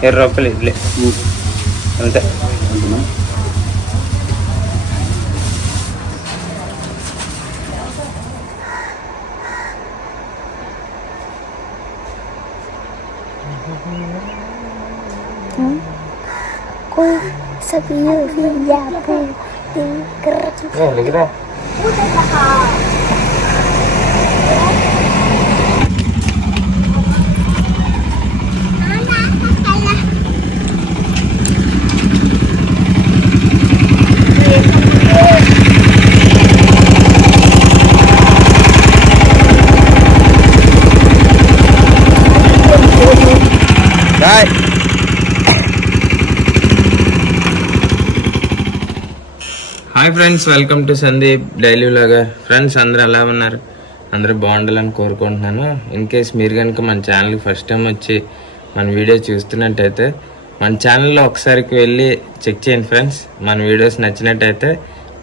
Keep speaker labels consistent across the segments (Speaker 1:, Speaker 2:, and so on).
Speaker 1: చెప్పనా
Speaker 2: ఇరవై రూపాయలు ఇడ్లీ అంతే
Speaker 1: అంతేనా
Speaker 3: Cô sao bị như phim già bù
Speaker 2: Hi friends welcome to Sandeep daily లాగా ఫ్రెండ్స్ అందరూ ఎలా ఉన్నారు? అందరూ బాగుండాలని కోరుకుంటున్నాను. ఇన్ కేస్ మీరు కనుక మన ఛానల్కి ఫస్ట్ టైం వచ్చి మన వీడియో చూస్తున్నట్టయితే మన ఛానల్లో ఒకసారికి వెళ్ళి చెక్ చేయండి ఫ్రెండ్స్ మన వీడియోస్ నచ్చినట్టయితే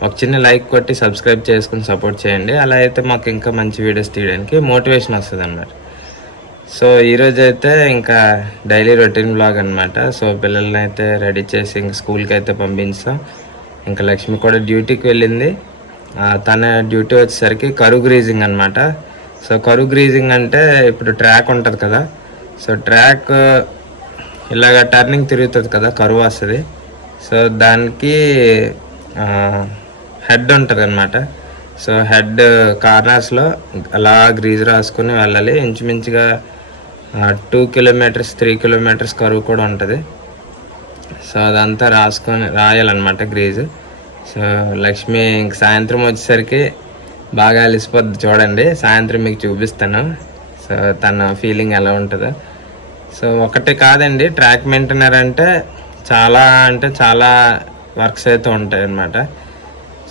Speaker 2: ఒక చిన్న లైక్ కొట్టి సబ్స్క్రైబ్ చేసుకుని సపోర్ట్ చేయండి. అలా అయితే మాకు ఇంకా మంచి వీడియోస్ తీయడానికి మోటివేషన్ వస్తుంది అన్నమాట సో ఈరోజు అయితే ఇంకా డైలీ రొటీన్ బ్లాగ్ అనమాట సో పిల్లల్ని అయితే రెడీ చేసి ఇంకా స్కూల్కి అయితే పంపించాం. ఇంకా లక్ష్మి కూడా డ్యూటీకి వెళ్ళింది. తన డ్యూటీ వచ్చేసరికి కరువు గ్రీజింగ్ అనమాట సో కరువు గ్రీజింగ్ అంటే ఇప్పుడు ట్రాక్ ఉంటుంది కదా. సో ట్రాక్ ఇలాగ టర్నింగ్ తిరుగుతుంది కదా కరువు వస్తుంది. సో దానికి హెడ్ ఉంటుంది అనమాట సో హెడ్ కార్నర్స్లో అలా గ్రీజ్ రాసుకుని వెళ్ళాలి. ఇంచుమించుగా టూ కిలోమీటర్స్ త్రీ కిలోమీటర్స్ కరువు కూడా ఉంటుంది. సో అదంతా రాసుకొని రాయాలన్నమాట గ్రీజ్ సో లక్ష్మి ఇంక సాయంత్రం వచ్చేసరికి బాగా అలిసిపోద్ది చూడండి. సాయంత్రం మీకు చూపిస్తాను. సో తన ఫీలింగ్ ఎలా ఉంటుందో. సో ఒకటి కాదండి ట్రాక్ మెయింటైనర్ అంటే చాలా అంటే చాలా వర్క్స్ అయితే ఉంటాయి అన్నమాట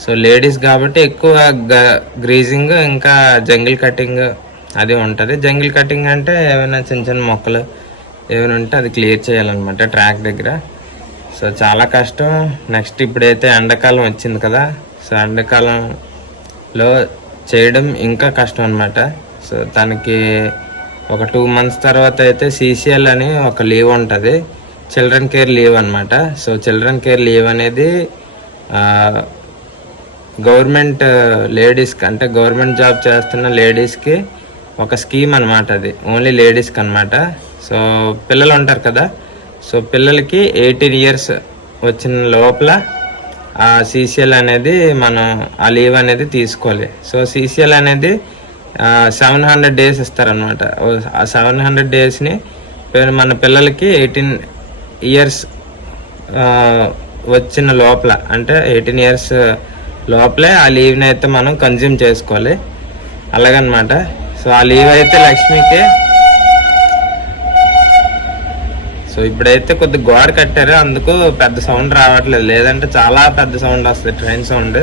Speaker 2: సో లేడీస్ కాబట్టి ఎక్కువ గ- గ్రీజింగ్ ఇంకా జంగిల్ కటింగ్ అది ఉంటుంది. జంగిల్ కటింగ్ అంటే ఏమైనా చిన్న చిన్న మొక్కలు ఏమైనా ఉంటే అది క్లియర్ చేయాలన్నమాట ట్రాక్ దగ్గర. సో చాలా కష్టం. నెక్స్ట్ ఇప్పుడైతే ఎండాకాలం వచ్చింది కదా. సో ఎండాకాలంలో చేయడం ఇంకా కష్టం అనమాట సో తనకి ఒక టూ మంత్స్ తర్వాత అయితే సీసీఎల్ అని ఒక లీవ్ ఉంటుంది. చిల్డ్రన్ కేర్ లీవ్ అనమాట సో చిల్డ్రన్ కేర్ లీవ్ అనేది గవర్నమెంట్ లేడీస్కి అంటే గవర్నమెంట్ జాబ్ చేస్తున్న లేడీస్కి ఒక స్కీమ్ అనమాట అది. ఓన్లీ లేడీస్కి అనమాట సో పిల్లలు ఉంటారు కదా. సో పిల్లలకి ఎయిటీన్ ఇయర్స్ వచ్చిన లోపల ఆ సీసీఎల్ అనేది మనం ఆ లీవ్ అనేది తీసుకోవాలి. సో సీసీఎల్ అనేది సెవెన్ హండ్రెడ్ డేస్ ఇస్తారనమాట ఆ సెవెన్ హండ్రెడ్ డేస్ని మన పిల్లలకి ఎయిటీన్ ఇయర్స్ వచ్చిన లోపల అంటే ఎయిటీన్ ఇయర్స్ లోపలే ఆ లీవ్ని అయితే మనం కన్జ్యూమ్ చేసుకోవాలి. అలాగనమాట. సో ఆ లీవ్ అయితే లక్ష్మికి సో ఇప్పుడైతే కొద్ది గోడ కట్టారు అందుకు పెద్ద సౌండ్ రావట్లేదు. లేదంటే చాలా పెద్ద సౌండ్ వస్తుంది ట్రైన్ సౌండ్.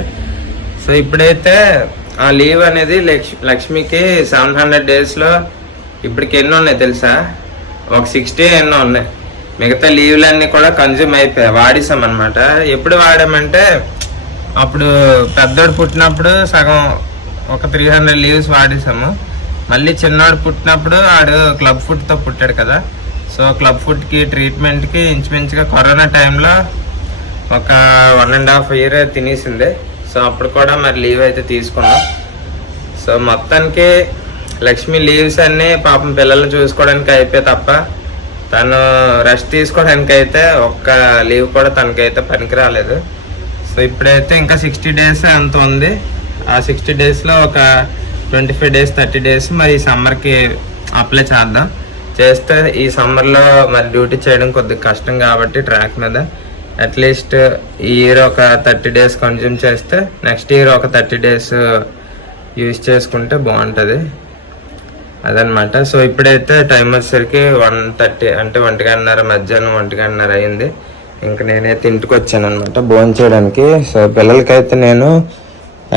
Speaker 2: సో ఇప్పుడైతే ఆ లీవ్ అనేది లక్ష్ లక్ష్మికి సెవెన్ హండ్రెడ్ డేస్లో ఇప్పటికి ఎన్నో ఉన్నాయి తెలుసా? ఒక సిక్స్టీ ఎన్నో ఉన్నాయి. మిగతా లీవ్లన్నీ కూడా కన్జ్యూమ్ అయిపోయాయి వాడేసామన్నమాట అనమాట ఎప్పుడు వాడామంటే అప్పుడు పెద్దోడు పుట్టినప్పుడు సగం ఒక త్రీ హండ్రెడ్ లీవ్స్ వాడేసాము. మళ్ళీ చిన్నవాడు పుట్టినప్పుడు ఆడు క్లబ్ ఫుడ్తో పుట్టాడు కదా. సో క్లబ్ ఫుడ్కి ట్రీట్మెంట్కి ఇంచుమించుగా కరోనా టైంలో ఒక వన్ అండ్ హాఫ్ ఇయర్ తినేసింది. సో అప్పుడు కూడా మరి లీవ్ అయితే తీసుకున్నాం. సో మొత్తానికి లక్ష్మి లీవ్స్ అన్నీ పాపం పిల్లల్ని చూసుకోవడానికి అయిపోయి తప్ప తను రెస్ట్ తీసుకోవడానికి అయితే ఒక్క లీవ్ కూడా తనకైతే పనికి రాలేదు సో ఇప్పుడైతే ఇంకా సిక్స్టీ డేస్ అంత ఉంది. ఆ సిక్స్టీ డేస్లో ఒక twenty five days thirty days మరి సమ్మర్కి అప్లై చేద్దాం. చేస్తే ఈ సమ్మర్లో మరి డ్యూటీ చేయడం కొద్దిగా కష్టం కాబట్టి ట్రాక్ మీద. అట్లీస్ట్ ఈ ఇయర్ ఒక థర్టీ డేస్ కన్జ్యూమ్ చేస్తే నెక్స్ట్ ఇయర్ ఒక థర్టీ డేస్ యూజ్ చేసుకుంటే బాగుంటుంది. అదనమాట. సో ఇప్పుడైతే టైం వచ్చేసరికి వన్ థర్టీ అంటే ఒంటిగంటన్నర మధ్యాహ్నం ఒంటిగంటన్నర అయింది. ఇంకా నేనైతే ఇంటికి వచ్చాను అనమాట భోజనం చేయడానికి. సో పిల్లలకైతే నేను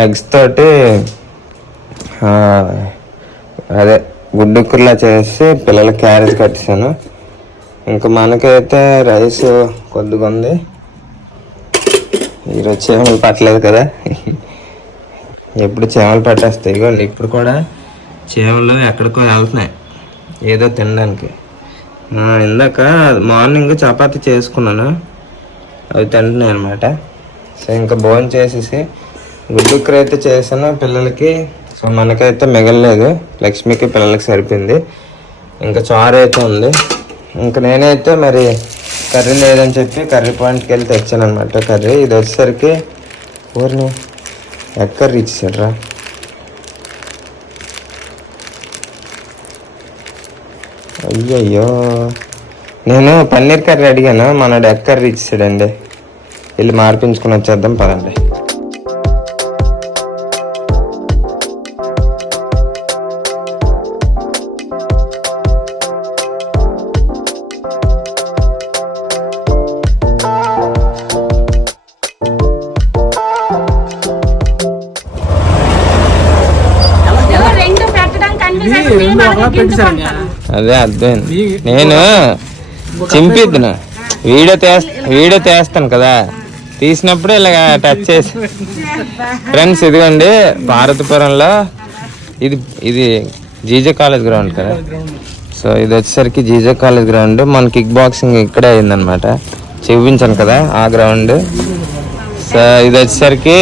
Speaker 2: ఎగ్స్ తోటి అదే గుడ్డుక్కుర్లా చేసి పిల్లల క్యారేజ్ కట్టేసాను ఇంకా మనకైతే రైస్ కొద్దిగా ఉంది. ఈరోజు చేమలు పట్టలేదు కదా. ఎప్పుడు చేమలు పట్టేస్తాయి? ఇగోండి ఇప్పుడు కూడా చేమలు ఎక్కడికో వెళ్తున్నాయి. ఏదో తినడానికి. ఇందాక మార్నింగ్ చపాతీ చేసుకున్నాను. అవి తింటున్నాయి అనమాట సో ఇంకా భోజనం చేసేసి గుడ్డు అయితే చేసాను పిల్లలకి. సో మనకైతే మిగలలేదు. లక్ష్మికి పిల్లలకి సరిపోయింది. ఇంకా చారు అయితే ఉంది. ఇంకా నేనైతే మరి కర్రీ లేదని చెప్పి కర్రీ పాయింట్కి వెళ్ళి తెచ్చాను అనమాట కర్రీ. ఇది వచ్చేసరికి ఊరిని ఎక్కడ రీచ్ ఇచ్చేసాడు రా అయ్యయ్యో. నేను పన్నీర్ కర్రీ అడిగాను. మన డెక్కర్ రీచ్ ఇచ్చాడండి వెళ్ళి మార్పించుకుని వచ్చేద్దాం పదండి. అదే అర్థమైంది. నేను చింపిద్దును. వీడియో తీస్తా వీడియో తీస్తాను కదా. తీసినప్పుడు ఇలాగ టచ్ చేసి. ఫ్రెండ్స్ ఇదిగోండి భారతపురంలో ఇది ఇది జీజే కాలేజ్ గ్రౌండ్ కదా. సో ఇది వచ్చేసరికి జీజే కాలేజ్ గ్రౌండ్. మన కిక్ బాక్సింగ్ ఇక్కడే అయిందనమాట. చూపించాను కదా ఆ గ్రౌండ్. సో ఇది వచ్చేసరికి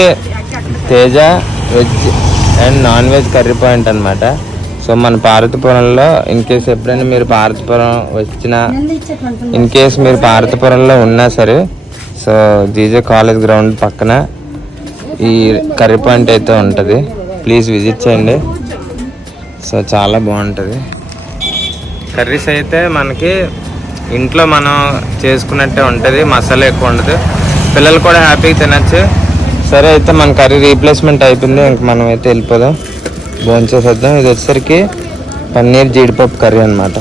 Speaker 2: Teja veg and non veg curry point అన్నమాట సో మన పార్వతీపురంలో ఇన్ కేస్ ఎప్పుడైనా మీరు పార్వతీపురం వచ్చినా ఇన్ కేస్ మీరు పార్వతీపురంలో ఉన్నా సరే సో జీజే కాలేజ్ గ్రౌండ్ పక్కన ఈ కర్రీ పాయింట్ అయితే ఉంటుంది. ప్లీజ్ విజిట్ చేయండి. సో చాలా బాగుంటుంది. కర్రీస్ అయితే మనకి ఇంట్లో మనం చేసుకున్నట్టే ఉంటుంది. మసాలా ఎక్కువ ఉండదు. పిల్లలు కూడా హ్యాపీగా తినచ్చు. సరే అయితే మన కర్రీ రీప్లేస్మెంట్ అయిపోయింది ఇంక మనం అయితే వెళ్ళిపోదాం. భోంచేసేద్దాం ఇది వచ్చేసరికి పన్నీర్ జీడిపప్పు కర్రీ అనమాట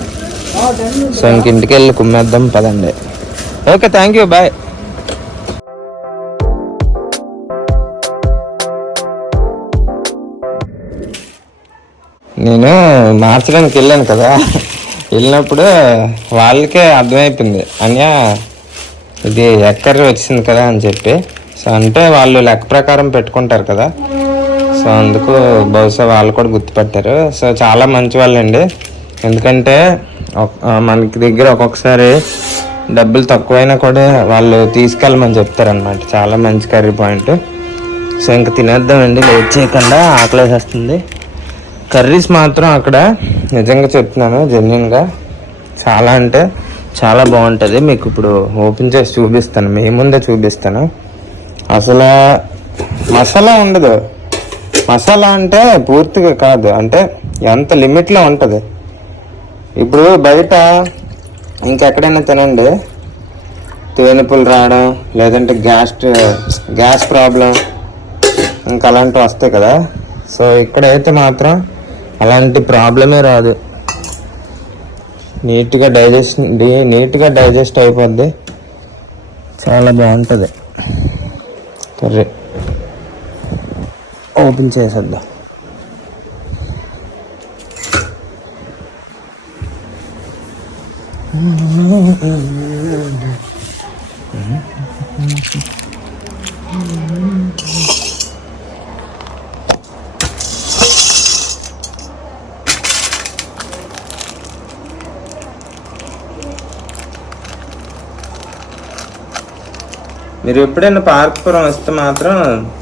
Speaker 2: సో ఇంక ఇంటికి వెళ్ళి కుమ్మేద్దాం పదండి. ఓకే థ్యాంక్ యూ బాయ్ నేను మార్చడానికి వెళ్ళాను కదా. వెళ్ళినప్పుడు వాళ్ళకే అర్థమైపోయింది. అన్య ఇది ఎక్కర్ వచ్చింది కదా అని చెప్పి. సో అంటే వాళ్ళు లెక్క ప్రకారం పెట్టుకుంటారు కదా. సో అందుకు బహుశా వాళ్ళు కూడా గుర్తుపట్టారు. సో చాలా మంచి వాళ్ళండి. ఎందుకంటే మనకి దగ్గర ఒక్కొక్కసారి డబ్బులు తక్కువైనా కూడా వాళ్ళు తీసుకెళ్ళమని చెప్తారనమాట చాలా మంచి కర్రీ పాయింట్. సో ఇంకా తినేద్దామండి. లేట్ చేయకుండా ఆకలేసేస్తుంది. కర్రీస్ మాత్రం అక్కడ నిజంగా చెప్తున్నాను జెన్యున్గా. చాలా అంటే చాలా బాగుంటుంది. మీకు ఇప్పుడు ఓపెన్ చేసి చూపిస్తాను. మీ ముందే చూపిస్తాను. అసలు మసాలా ఉండదు. మసాలా అంటే పూర్తిగా కాదు. అంటే ఎంత లిమిట్లో ఉంటుంది? ఇప్పుడు బయట ఇంకెక్కడైనా తినండి. తేనెపులు రావడం లేదంటే గ్యాస్ గ్యాస్ ప్రాబ్లం ఇంకా అలాంటివి వస్తాయి కదా. సో ఇక్కడైతే మాత్రం అలాంటి ప్రాబ్లమే రాదు. నీట్గా డైజెస్ట్ నీట్గా డైజెస్ట్ అయిపోద్ది. చాలా బాగుంటుంది. కర్రీ. ఓపెన్ చేసేద్దాం. మీరు ఎప్పుడైనా పార్క్పురం వస్తే మాత్రం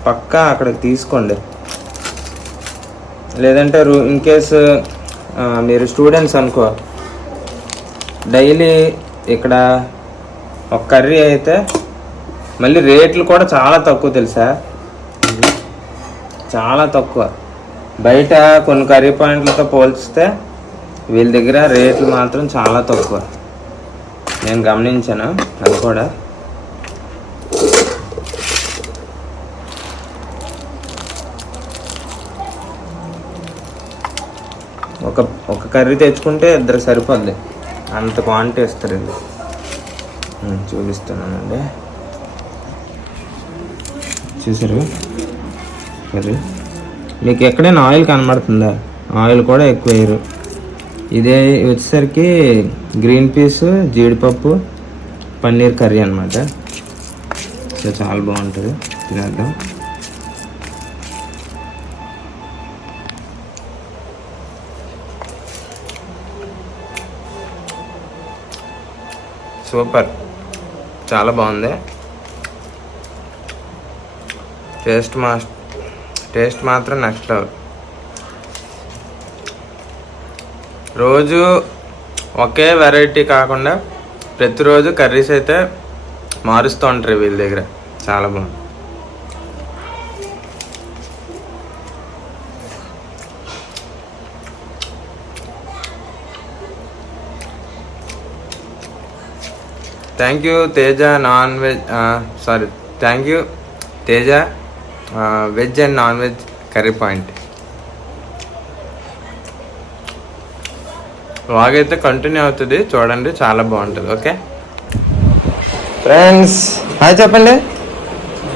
Speaker 2: పక్కా అక్కడికి తీసుకోండి. లేదంటే రూ ఇన్ కేసు మీరు స్టూడెంట్స్ అనుకో డైలీ ఇక్కడ ఒక కర్రీ అయితే మళ్ళీ రేట్లు కూడా చాలా తక్కువ తెలుసా? చాలా తక్కువ. బయట కొన్ని కర్రీ పాయింట్లతో పోల్చితే వీళ్ళ దగ్గర రేట్లు మాత్రం చాలా తక్కువ. నేను గమనించాను అది కూడా. ఒక ఒక కర్రీ తెచ్చుకుంటే ఇద్దరు సరిపోద్ది. అంత క్వాంటిటీ ఇస్తారు ఇది చూపిస్తున్నానండి. చూసారు? కర్రీ. మీకు ఎక్కడైనా ఆయిల్ కనబడుతుందా? ఆయిల్ కూడా ఎక్కువ వేయరు. ఇదే వచ్చేసరికి గ్రీన్ పీస్ జీడిపప్పు పన్నీర్ కర్రీ అనమాట సో చాలా బాగుంటుంది. తినేద్దాం. సూపర్. చాలా బాగుంది. టేస్ట్ మా టేస్ట్ మాత్రం నెక్స్ట్ లెవెల్. రోజు ఒకే వెరైటీ కాకుండా ప్రతిరోజు కర్రీస్ అయితే మారుస్తూ ఉంటారు వీళ్ళ దగ్గర. చాలా బాగుంది. Thank you Teja non veg sorry thank you Teja veg and non veg curry point. Vlog అయితే కంటిన్యూ అవుతుంది చూడండి చాలా బాగుంటుంది ఓకే? ఫ్రెండ్స్ హాయ్ చెప్పండి.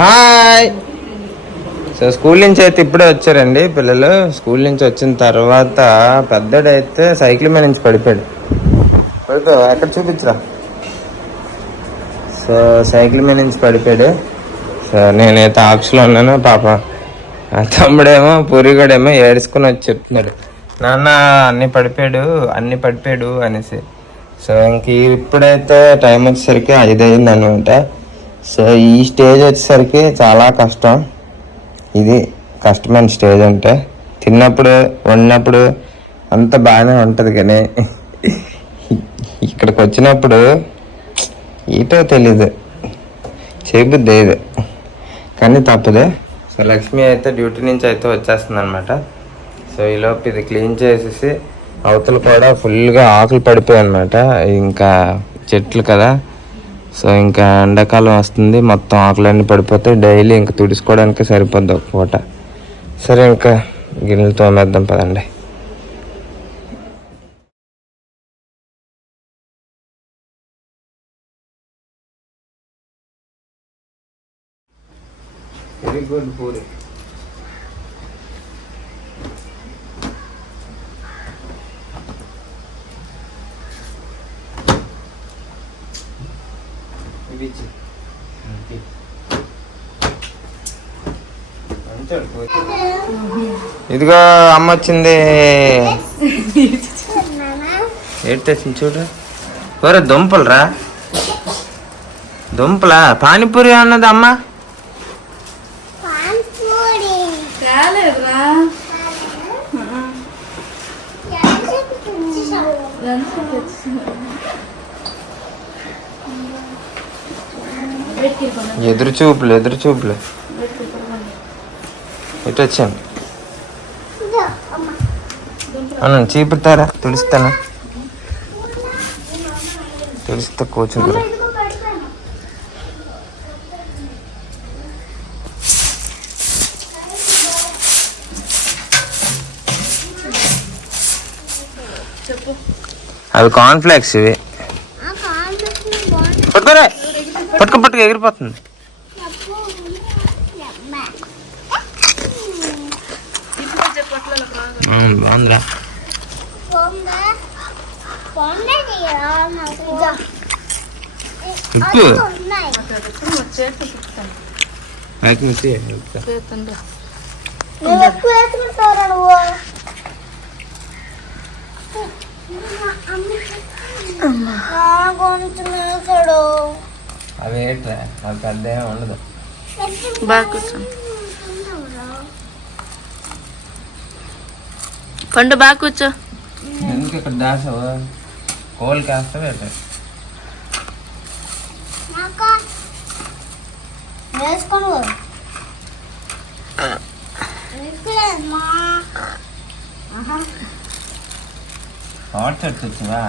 Speaker 2: హాయ్. సో స్కూల్ నుంచి అయితే ఇప్పుడే వచ్చారండి పిల్లలు. స్కూల్ నుంచి వచ్చిన తర్వాత పెద్దడైతే సైకిల్ మీద నుంచి పడిపోయాడు. పడిపో ఎక్కడ చూపించరా? సో సైకిల్ మీద నుంచి పడిపోయాడు. సో నేనైతే ఆఫీస్లో ఉన్నాను పాప. ఆ తమ్ముడేమో పూరిగడేమో ఏడుచుకుని వచ్చి చెప్తున్నాడు నాన్న అన్ని పడిపోయాడు అన్ని పడిపోయాడు అనేసి. సో ఇంక ఇప్పుడైతే టైం వచ్చేసరికి ఐదు అయింది అనమాట సో ఈ స్టేజ్ వచ్చేసరికి చాలా కష్టం. ఇది కష్టమైన స్టేజ్ అంటే. తిన్నప్పుడు వండినప్పుడు అంత బాగానే ఉంటుంది కానీ ఇక్కడికి వచ్చినప్పుడు ఏటో తెలీదు. చేయబుద్ది ఇది. కానీ తప్పదే. సో లక్ష్మి అయితే డ్యూటీ నుంచి అయితే వచ్చేస్తుంది అనమాట సో ఈలోపు ఇది క్లీన్ చేసేసి అవతలు కూడా ఫుల్గా ఆకులు పడిపోయాయి అనమాట ఇంకా చెట్లు కదా. సో ఇంకా ఎండాకాలం వస్తుంది. మొత్తం ఆకులన్నీ పడిపోతాయి డైలీ ఇంకా తుడుచుకోవడానికి సరిపోద్ది ఒక పూట. సరే ఇంకా గిన్నెలు తోమేద్దాం పదండి. గుడ్ పూరి ఇదిగో అమ్మ వచ్చింది. ఏంటి తెచ్చింది చూడు. ఒరే దుంపలు రా. దుంపలా? పానీపూరి అన్నది అమ్మ
Speaker 3: పాన్పూరి
Speaker 1: రాలేదురా
Speaker 2: ఎదురు చూపులు ఎదురు చూపులు ఇటు వచ్చాను అన్న చీపుతారా తుడుస్తానా తుడిస్తే కూర్చుంటారు అవి కాన్ఫ్లెక్స్ ఇవి
Speaker 3: ఆ కాన్ఫ్లెక్స్ బాగుంటుంది
Speaker 2: పట్టుకోరే పట్టుకో పట్టుకో ఎగిరిపోతుంది. బాగుందిరా.
Speaker 3: నాకు
Speaker 2: ఉప్పు మిర్చి
Speaker 3: ఆ, కొంచెం వేసాడు
Speaker 2: అవి ఏంట్రా అవి పెద్ద ఏమి ఉండదు.
Speaker 1: బాగా కూర్చోండి పండు బాగా కూర్చో.
Speaker 2: ఎందుకు ఇక్కడ దాసావు? కోల్ కాస్తా పెట్టా
Speaker 3: నాకు? వేసుకోను. వేసుకోలేదమ్మా.
Speaker 2: హాట్ సెట్ వచ్చివా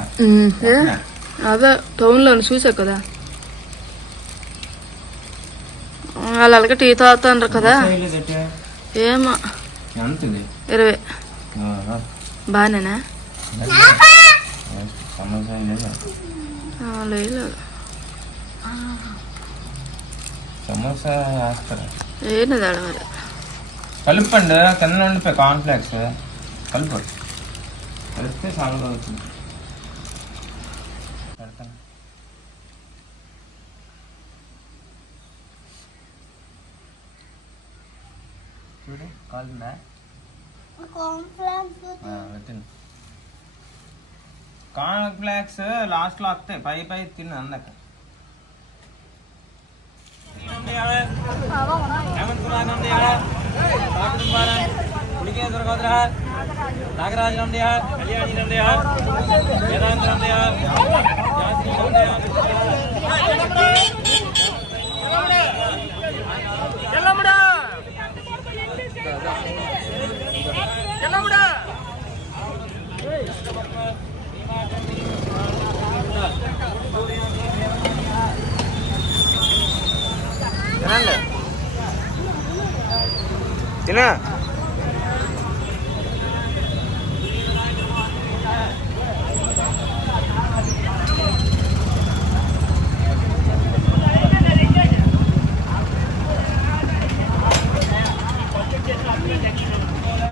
Speaker 1: అదే టౌన్లో చూసా కదా. వాళ్ళు అలాగే టీ తాగుతాండ్రు కదా. ఏమో. ఇరవై.
Speaker 2: సమోసా లేదా
Speaker 1: మరి
Speaker 2: కలుపండి కింద ఉండిపోయి కాన్ఫ్లెక్స్ కలుపు. కలిపితే చాలా అవుతుంది చూడు కాలుందా
Speaker 3: కాన్ఫ్లెక్స్
Speaker 2: పెట్టింది కార్న్ ఫ్లాక్స్ లాస్ట్లో వస్తాయి పై పై తిన్న అందక.
Speaker 4: నాగరాజ నందయ కళ్యాణి నందయ వేదాంత నందయ
Speaker 2: తినండి తిన